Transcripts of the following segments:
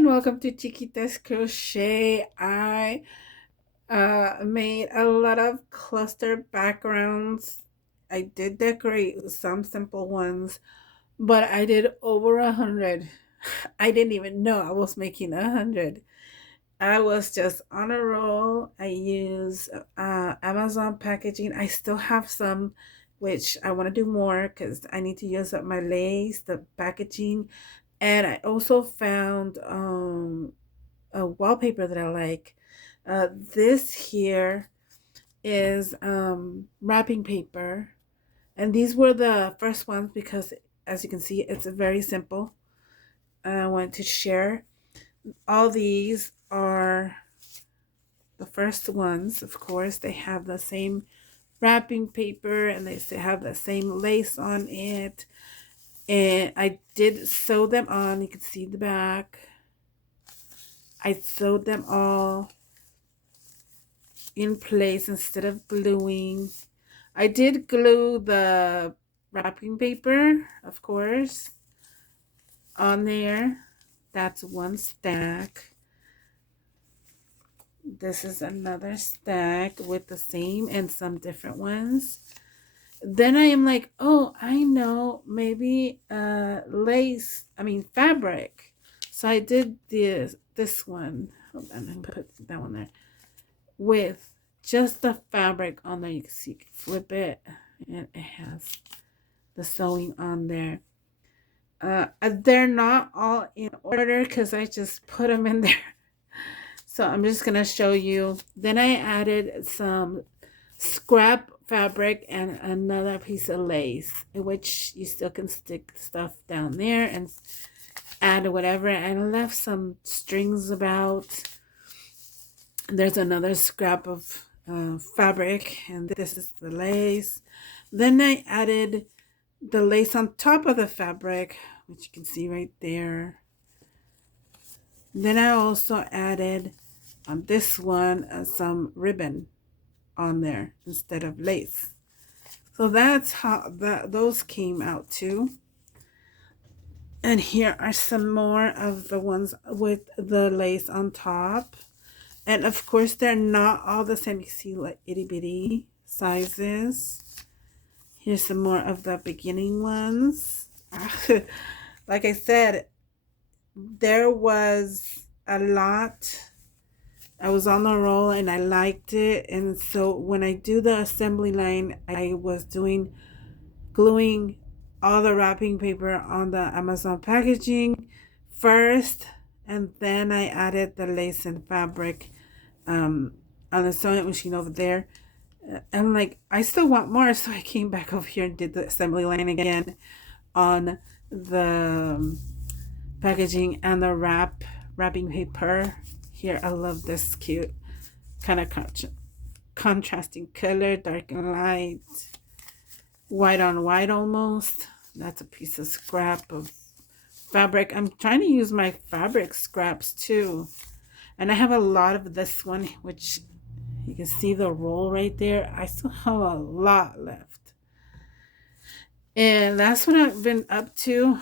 and welcome to Chiquita's Crochet. I made a lot of cluster backgrounds. I did decorate some simple ones, but I did over 100. I didn't even know I was making 100. I was just on a roll. I use Amazon packaging. I still have some, which I want to do more because I need to use up my lace, the packaging, and I also found a wallpaper that I like. This here is wrapping paper, and these were the first ones because, as you can see, it's very simple. I want to share. All these are the first ones. Of course, they have the same wrapping paper and they still have the same lace on it. And I did sew them on. You can see the back. I sewed them all in place instead of gluing. I did glue the wrapping paper, of course, on there. That's one stack. This is another stack with the same and some different ones. Then I am like, oh, I know, maybe lace, I mean fabric. So I did this one. Hold on, I put that one there with just the fabric on there. You can see, you can flip it, and it has the sewing on there. They're not all in order because I just put them in there. So I'm just gonna show you. Then I added some scrap fabric and another piece of lace, in which you still can stick stuff down there and add whatever. And I left some strings about. There's another scrap of fabric, and this is the lace. Then I added the lace on top of the fabric, which you can see right there. Then I also added on this one some ribbon on there instead of lace. So that's how those came out too. And here are some more of the ones with the lace on top. And of course, they're not all the same. You see, like itty bitty sizes. Here's some more of the beginning ones. Like I said, there was a lot. I was on the roll and I liked it. And so when I do the assembly line, I was gluing all the wrapping paper on the Amazon packaging first. And then I added the lace and fabric on the sewing machine over there. I'm like, I still want more. So I came back over here and did the assembly line again on the packaging and the wrapping paper. Here, I love this cute kind of contrasting color, dark and light, white on white almost. That's a piece of scrap of fabric. I'm trying to use my fabric scraps too. And I have a lot of this one, which you can see the roll right there. I still have a lot left. And that's what I've been up to.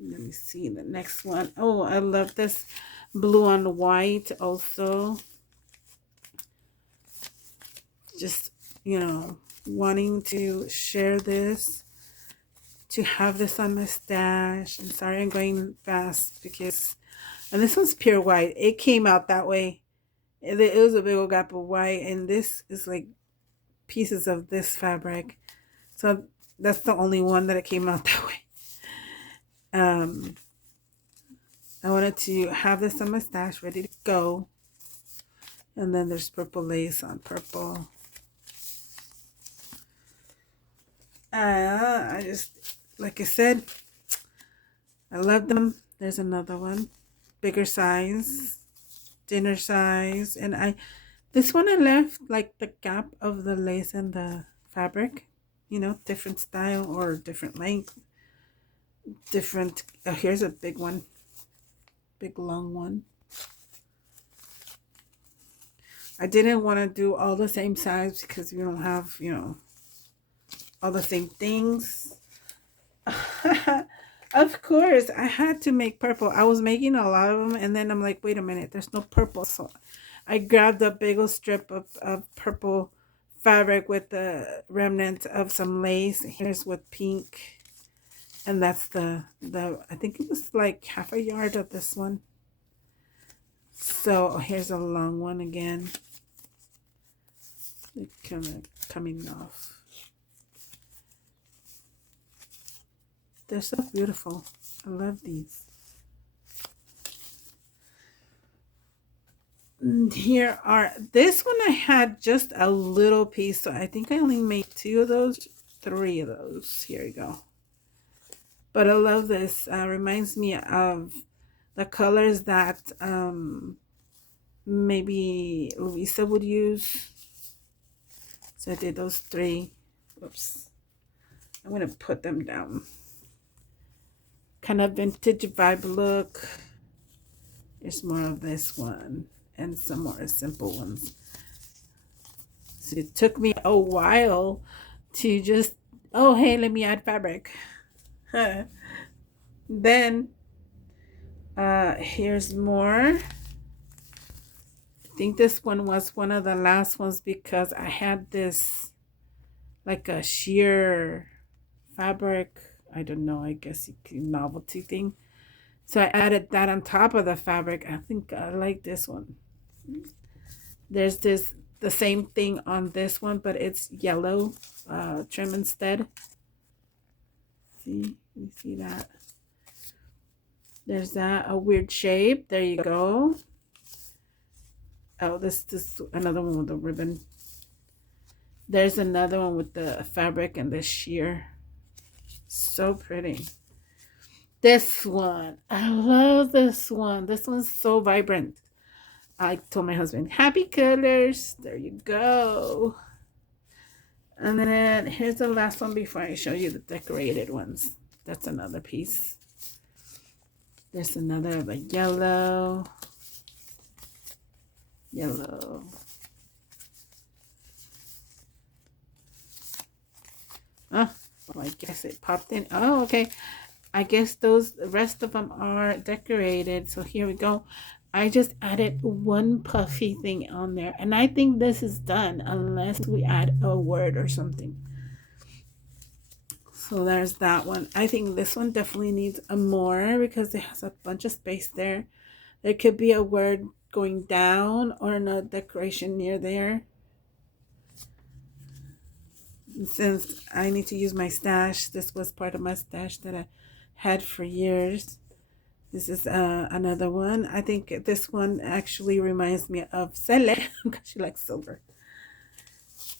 Let me see the next one. Oh, I love this blue on white also. Just, wanting to share this, to have this on my stash. I'm sorry I'm going fast because, and this one's pure white. It came out that way. It was a big old gap of white, and this is like pieces of this fabric. So that's the only one that it came out that way. I wanted to have this on my stash ready to go. And then there's purple lace on purple. I just, like I said, I love them. There's another one, bigger size, dinner size. And this one I left like the gap of the lace and the fabric, different style or different length. Different, here's a big one, big long one. I didn't want to do all the same size because we don't have, all the same things. Of course, I had to make purple. I was making a lot of them, and then I'm like, wait a minute, there's no purple. So I grabbed a big old strip of purple fabric with the remnants of some lace. Here's with pink. And that's the I think it was like half a yard of this one. So here's a long one again. Kind of coming off. They're so beautiful. I love these. And here are, this one I had just a little piece, so I think I only made 2 of those, 3 of those. Here you go. But I love this. Reminds me of the colors that maybe Louisa would use. So I did those 3. Oops. I'm going to put them down. Kind of vintage vibe look. There's more of this one and some more simple ones. So it took me a while to just, oh, hey, let me add fabric. Then here's more. I think this one was one of the last ones because I had this like a sheer fabric. I don't know, I guess you can novelty thing. So I added that on top of the fabric. I think I like this one. There's this the same thing on this one, but it's yellow trim instead. See, you see that? There's that, a weird shape. There you go. Oh, this another one with a ribbon. There's another one with the fabric and the sheer. So pretty. This one, I love this one. This one's so vibrant. I told my husband, happy colors. There you go. And then here's the last one before I show you the decorated ones. That's another piece. There's another of a yellow. Yellow. Oh, well, I guess it popped in. Oh, okay. I guess those, the rest of them are decorated. So here we go. I just added one puffy thing on there. And I think this is done unless we add a word or something. So there's that one. I think this one definitely needs a more because it has a bunch of space there. There could be a word going down or a decoration near there. And since I need to use my stash, this was part of my stash that I had for years. This is another one. I think this one actually reminds me of Cele because she likes silver.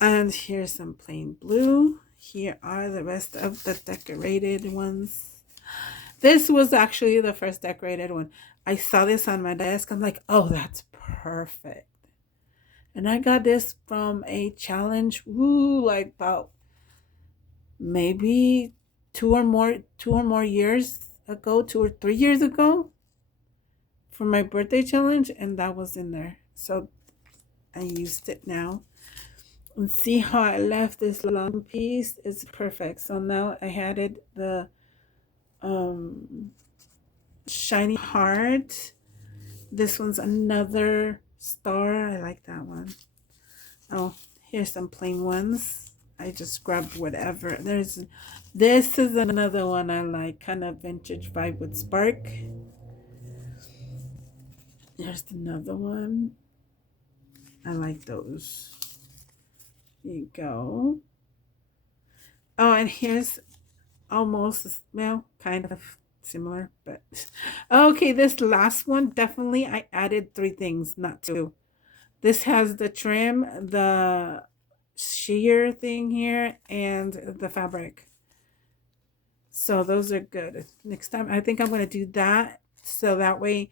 And here's some plain blue. Here are the rest of the decorated ones. This was actually the first decorated one. I saw this on my desk. I'm like, oh, that's perfect. And I got this from a challenge, like about maybe 2 or more years ago, 2 or 3 years ago, for my birthday challenge, and that was in there. So I used it now. And see how I left this long piece? It's perfect. So now I added the shiny heart. This one's another star. I like that one. Oh, here's some plain ones. I just grabbed whatever. This is another one I like, kind of vintage vibe with spark. There's another one. I like those. Here you go. Oh, and here's almost, well, kind of similar, but okay, this last one, definitely I added 3 things, not 2. This has the trim, the sheer thing here, and the fabric. So those are good. Next time, I think I'm going to do that so that way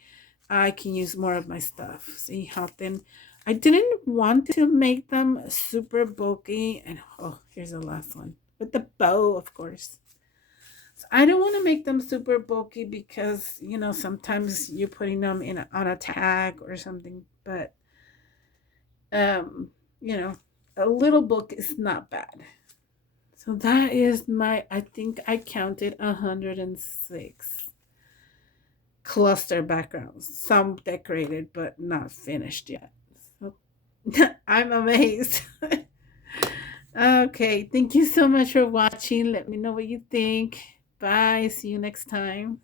I can use more of my stuff. See how thin? I didn't want to make them super bulky. And oh, here's the last one with the bow, of course. So I don't want to make them super bulky because, sometimes you're putting them on a tag or something. But, um, you know, a little bulk is not bad. So that is my, I think I counted 106 cluster backgrounds. Some decorated, but not finished yet. So I'm amazed. Okay, thank you so much for watching. Let me know what you think. Bye. See you next time.